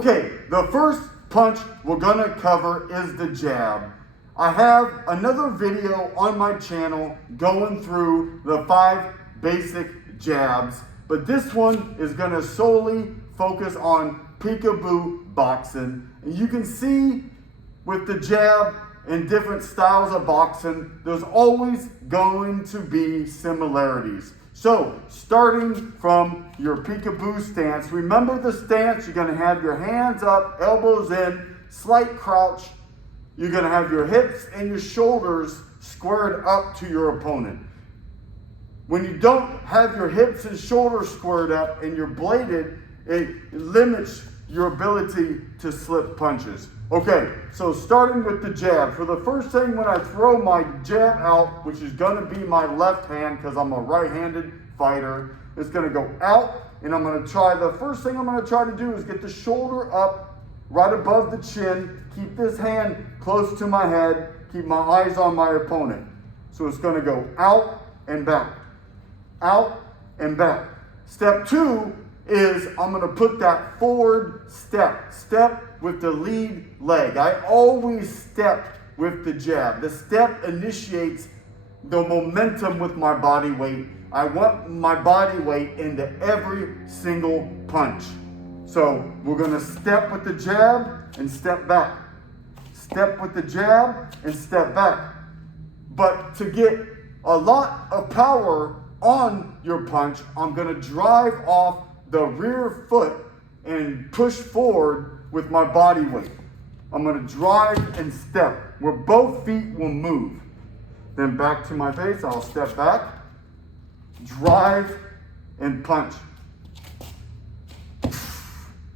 Okay, the first punch we're gonna cover is the jab. I have another video on my channel going through the 5 basic jabs, but this one is gonna solely focus on peekaboo boxing. And you can see with the jab and different styles of boxing, there's always going to be similarities. So, starting from your peekaboo stance, remember the stance, you're gonna have your hands up, elbows in, slight crouch. You're gonna have your hips and your shoulders squared up to your opponent. When you don't have your hips and shoulders squared up and you're bladed, it limits your ability to slip punches. Okay, so starting with the jab. For the first thing, when I throw my jab out, which is gonna be my left hand because I'm a right-handed fighter, it's gonna go out and I'm gonna try, the first thing I'm gonna try to do is get the shoulder up right above the chin, keep this hand close to my head, keep my eyes on my opponent. So it's gonna go out and back, out and back. Step 2 is I'm gonna put that forward step with the lead leg. I always step with the jab. The step initiates the momentum with my body weight. I want my body weight into every single punch. So we're gonna step with the jab and step back. Step with the jab and step back. But to get a lot of power on your punch, I'm gonna drive off the rear foot and push forward with my body weight. I'm gonna drive and step where both feet will move. Then back to my face, I'll step back, drive and punch.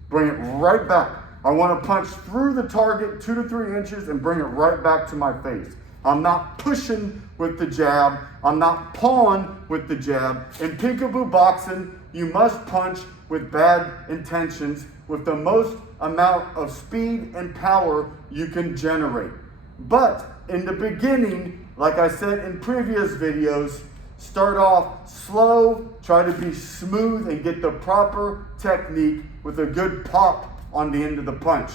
Bring it right back. I wanna punch through the target 2 to 3 inches and bring it right back to my face. I'm not pushing with the jab. I'm not pawing with the jab. In peekaboo boxing, you must punch with bad intentions, with the most amount of speed and power you can generate. But in the beginning, like I said in previous videos, start off slow, try to be smooth and get the proper technique with a good pop on the end of the punch.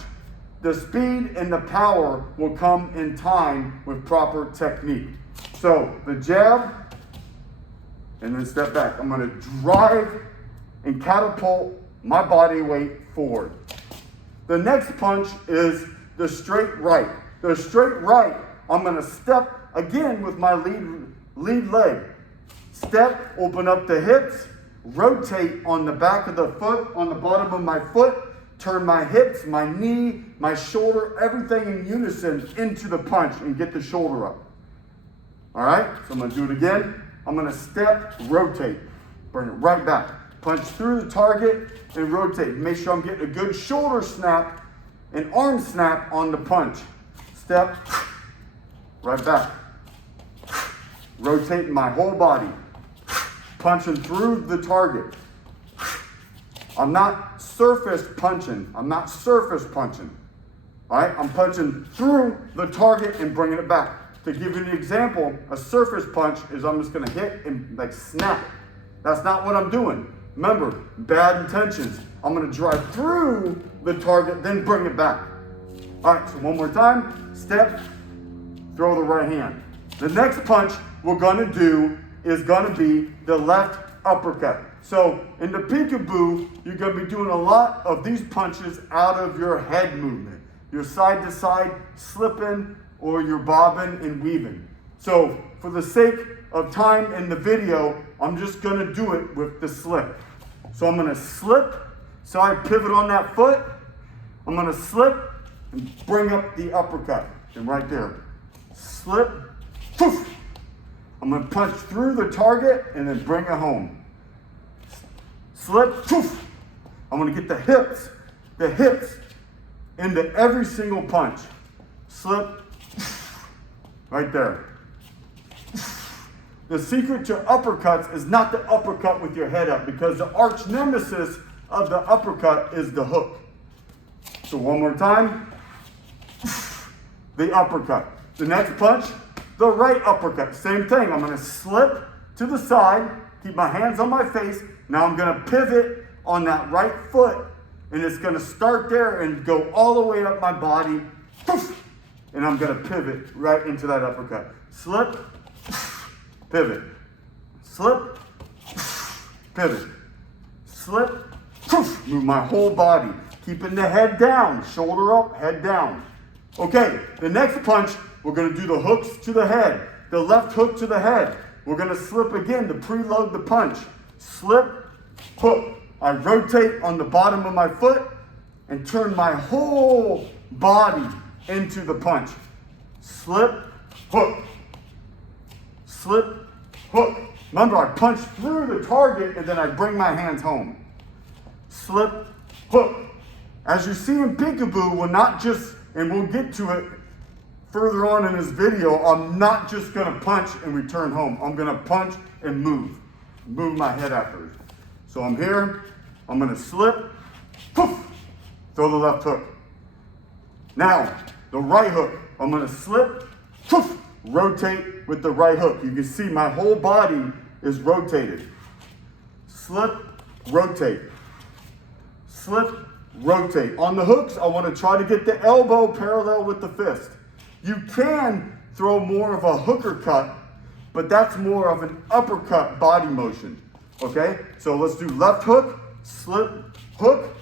The speed and the power will come in time with proper technique. So the jab, and then step back. I'm gonna drive and catapult my body weight forward. The next punch is the straight right. The straight right, I'm gonna step again with my lead leg. Step, open up the hips, rotate on the back of the foot, on the bottom of my foot, turn my hips, my knee, my shoulder, everything in unison into the punch and get the shoulder up. All right, so I'm gonna do it again. I'm gonna step, rotate, bring it right back. Punch through the target and rotate. Make sure I'm getting a good shoulder snap and arm snap on the punch. Step, right back. Rotating my whole body. Punching through the target. I'm not surface punching. I'm not surface punching. All right, I'm punching through the target and bringing it back. To give you an example, a surface punch is I'm just gonna hit and like snap. That's not what I'm doing. Remember, bad intentions. I'm gonna drive through the target, then bring it back. All right, so one more time. Step, throw the right hand. The next punch we're gonna do is gonna be the left uppercut. So in the peekaboo, you're gonna be doing a lot of these punches out of your head movement. Your side to side slipping or you're bobbing and weaving. So for the sake of time in the video, I'm just gonna do it with the slip. So I'm gonna slip, side pivot on that foot. I'm gonna slip and bring up the uppercut. And right there, slip, poof. I'm gonna punch through the target and then bring it home. Slip, poof. I'm gonna get the hips into every single punch. Slip, right there. The secret to uppercuts is not the uppercut with your head up, because the arch nemesis of the uppercut is the hook. So one more time, the uppercut. The next punch, the right uppercut. Same thing, I'm gonna slip to the side, keep my hands on my face. Now I'm gonna pivot on that right foot And it's gonna start there and go all the way up my body. Poof, and I'm gonna pivot right into that uppercut. Slip, pivot. Slip, pivot. Slip, poof, move my whole body. Keeping the head down, shoulder up, head down. Okay, the next punch, we're gonna do the hooks to the head. The left hook to the head. We're gonna slip again to preload the punch. Slip, hook. I rotate on the bottom of my foot and turn my whole body into the punch. Slip, hook. Slip, hook. Remember, I punch through the target and then I bring my hands home. Slip, hook. As you see in peekaboo, we're not just, and we'll get to it further on in this video, I'm not just gonna punch and return home. I'm gonna punch and move my head afterwards. So I'm here, I'm gonna slip, poof, throw the left hook. Now, the right hook, I'm gonna slip, poof, rotate with the right hook. You can see my whole body is rotated. Slip, rotate. Slip, rotate. On the hooks, I want to try to get the elbow parallel with the fist. You can throw more of a hooker cut, but that's more of an uppercut body motion. Okay? So let's do left hook, slip, hook,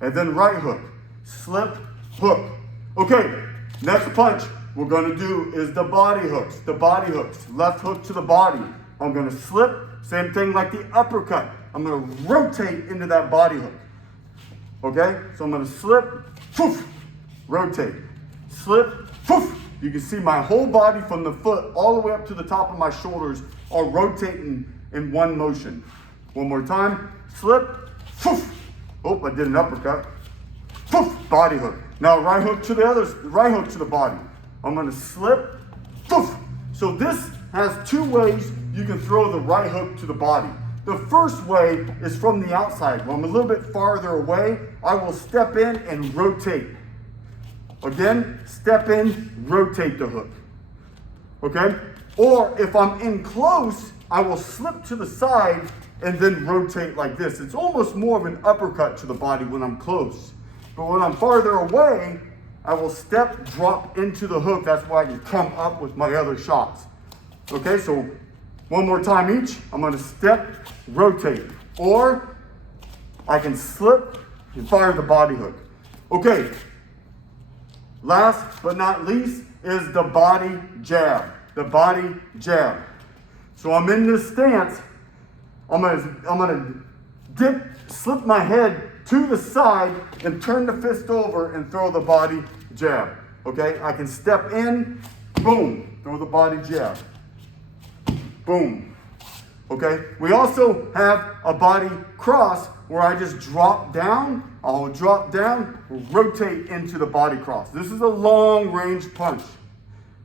and then right hook. Slip, hook. Okay, next punch we're going to do is the body hooks. The body hooks. Left hook to the body. I'm going to slip, same thing like the uppercut. I'm going to rotate into that body hook. Okay, so I'm gonna slip, poof, rotate, slip, poof. You can see my whole body from the foot all the way up to the top of my shoulders are rotating in one motion. One more time, slip, poof. Oh, I did an uppercut. Poof, body hook. Now right hook to the others, right hook to the body. I'm gonna slip, poof. So this has two ways you can throw the right hook to the body. The first way is from the outside. When I'm a little bit farther away, I will step in and rotate. Again, step in, rotate the hook. Okay? Or if I'm in close, I will slip to the side and then rotate like this. It's almost more of an uppercut to the body when I'm close. But when I'm farther away, I will step, drop into the hook. That's why I can come up with my other shots. Okay, so one more time each. I'm gonna step, rotate. Or I can slip and fire the body hook. Okay, last but not least is the body jab. The body jab. So I'm in this stance. I'm gonna dip, slip my head to the side and turn the fist over and throw the body jab. Okay, I can step in, boom, throw the body jab. Boom. Okay, we also have a body cross where I just drop down, I'll drop down, rotate into the body cross. This is a long range punch.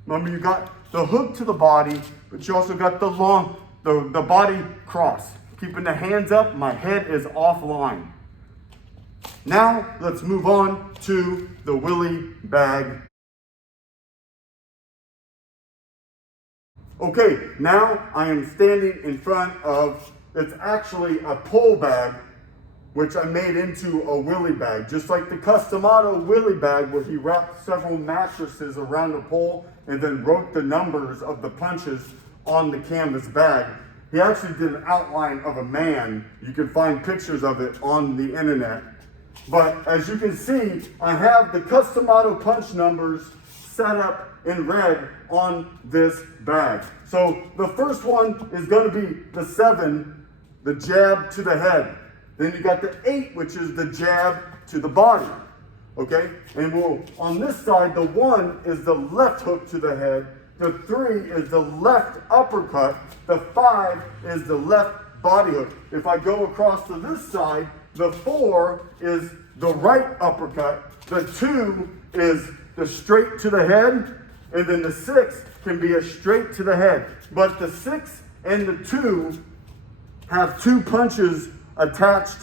Remember, you got the hook to the body, but you also got the body cross. Keeping the hands up, my head is offline. Now, let's move on to the Willy Bag. Okay, now I am standing in front of, it's actually a pole bag, which I made into a Willy Bag. Just like the Customado Willy Bag, where he wrapped several mattresses around the pole and then wrote the numbers of the punches on the canvas bag. He actually did an outline of a man. You can find pictures of it on the internet. But as you can see, I have the Customado punch numbers set up in red on this bag. So the first one is going to be the 7, the jab to the head. Then you got the 8, which is the jab to the body. Okay? And on this side, the 1 is the left hook to the head. The 3 is the left uppercut. The 5 is the left body hook. If I go across to this side, the 4 is the right uppercut. The 2 is the straight to the head. And then the 6 can be a straight to the head. But the 6 and the 2 have 2 punches attached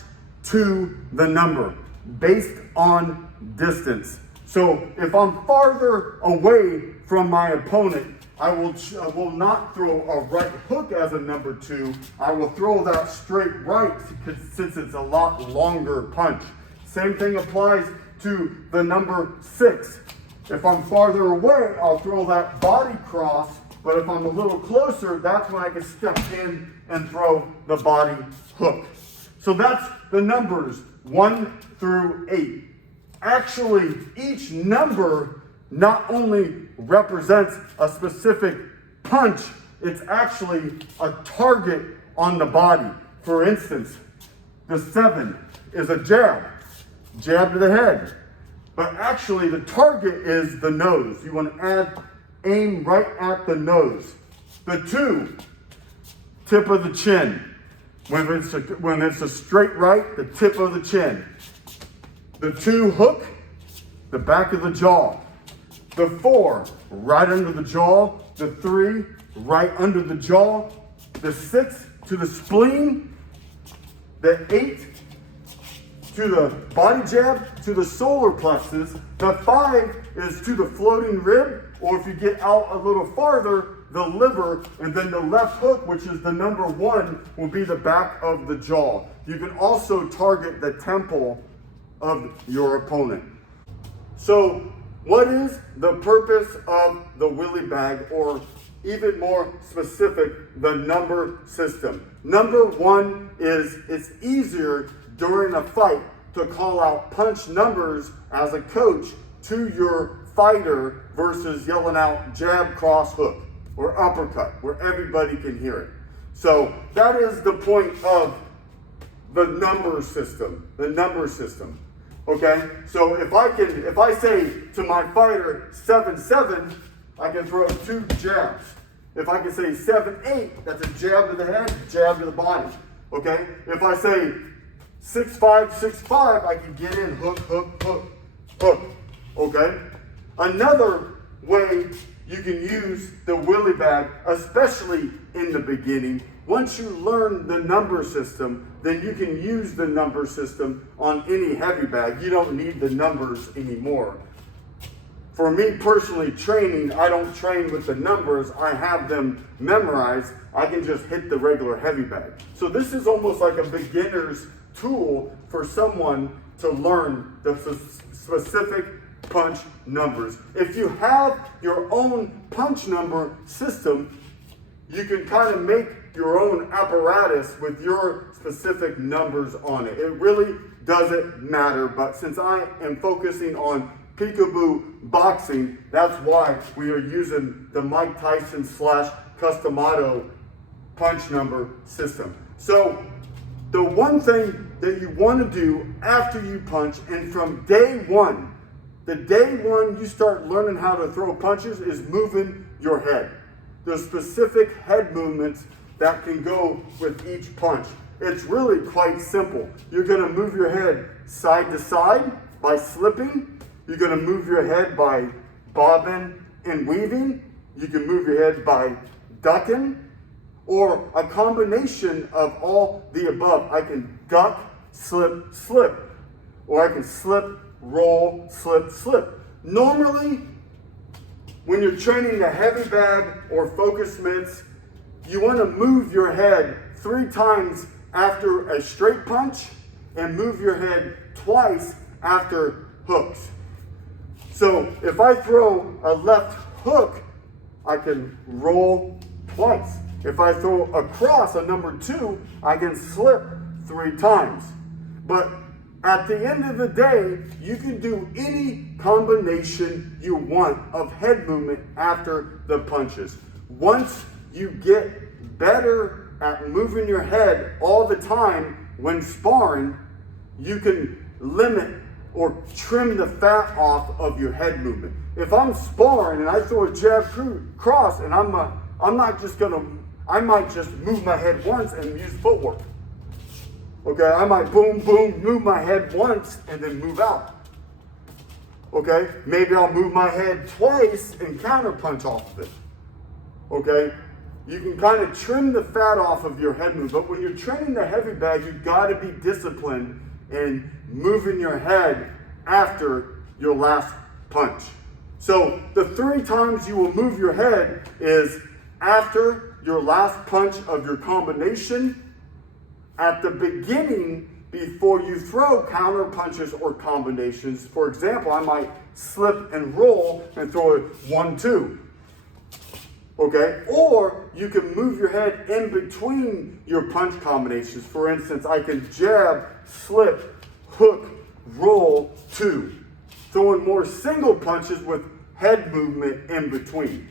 to the number based on distance. So if I'm farther away from my opponent, I will not throw a right hook as a number 2. I will throw that straight right since it's a lot longer punch. Same thing applies to the number 6. If I'm farther away, I'll throw that body cross, but if I'm a little closer, that's when I can step in and throw the body hook. So that's the numbers 1 through 8. Actually, each number not only represents a specific punch, it's actually a target on the body. For instance, the 7 is a jab to the head. But actually the target is the nose. You want to aim right at the nose. The 2, tip of the chin. When it's a straight right, the tip of the chin. The 2 hook, the back of the jaw. The 4, right under the jaw. The 3, right under the jaw. The 6, to the spleen. The 8, to the body jab, to the solar plexus. The 5 is to the floating rib, or if you get out a little farther, the liver, and then the left hook, which is the number 1, will be the back of the jaw. You can also target the temple of your opponent. So, what is the purpose of the Willy Bag, or even more specific, the number system? Number 1 is it's easier during a fight to call out punch numbers as a coach to your fighter versus yelling out jab, cross, hook, or uppercut, where everybody can hear it. So that is the point of the number system, okay? So if I say to my fighter 7-7, I can throw 2 jabs. If I can say 7-8, that's a jab to the head, jab to the body, okay? If I say 6-5, 6-5, I can get in hook, hook, hook, hook, okay? Another way you can use the Willy Bag, especially in the beginning, once you learn the number system, then you can use the number system on any heavy bag. You don't need the numbers anymore. For me personally, training, I don't train with the numbers. I have them memorized. I can just hit the regular heavy bag. So this is almost like a beginner's tool for someone to learn the specific punch numbers. If you have your own punch number system, you can kind of make your own apparatus with your specific numbers on it. It really doesn't matter, but since I am focusing on peekaboo boxing, that's why we are using the Mike Tyson / Customado punch number system. So the one thing that you want to do after you punch, and from day one, the day one you start learning how to throw punches, is moving your head. There's specific head movements that can go with each punch. It's really quite simple. You're going to move your head side to side by slipping. You're going to move your head by bobbing and weaving. You can move your head by ducking, or a combination of all the above. I can duck, slip, slip, or I can slip, roll, slip, slip. Normally, when you're training the heavy bag or focus mitts, you want to move your head 3 times after a straight punch and move your head twice after hooks. So if I throw a left hook, I can roll twice. If I throw a cross, a number 2, I can slip 3 times. But at the end of the day, you can do any combination you want of head movement after the punches. Once you get better at moving your head all the time when sparring, you can limit or trim the fat off of your head movement. If I'm sparring and I throw a jab cross, and I might just move my head once and use footwork. Okay, I might boom, boom, move my head once and then move out. Okay, maybe I'll move my head twice and counter punch off of it. Okay, you can kind of trim the fat off of your head move, but when you're training the heavy bag, you've got to be disciplined in moving your head after your last punch. So the 3 times you will move your head is after your last punch of your combination, at the beginning before you throw counter punches or combinations. For example, I might slip and roll and throw it 1-2. Okay? Or you can move your head in between your punch combinations. For instance, I can jab, slip, hook, roll, 2. Throwing more single punches with head movement in between.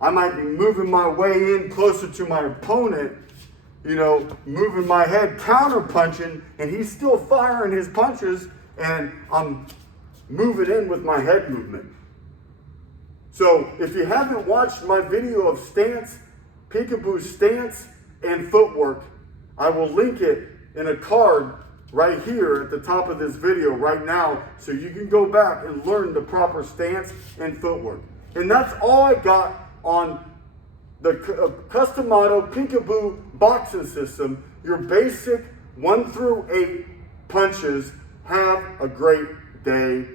I might be moving my way in closer to my opponent, moving my head, counter punching, and he's still firing his punches, and I'm moving in with my head movement. So if you haven't watched my video of stance, peekaboo stance and footwork, I will link it in a card right here at the top of this video right now, so you can go back and learn the proper stance and footwork. And that's all I got on the Customado Peekaboo boxing system, your basic 1 through 8 punches. Have a great day.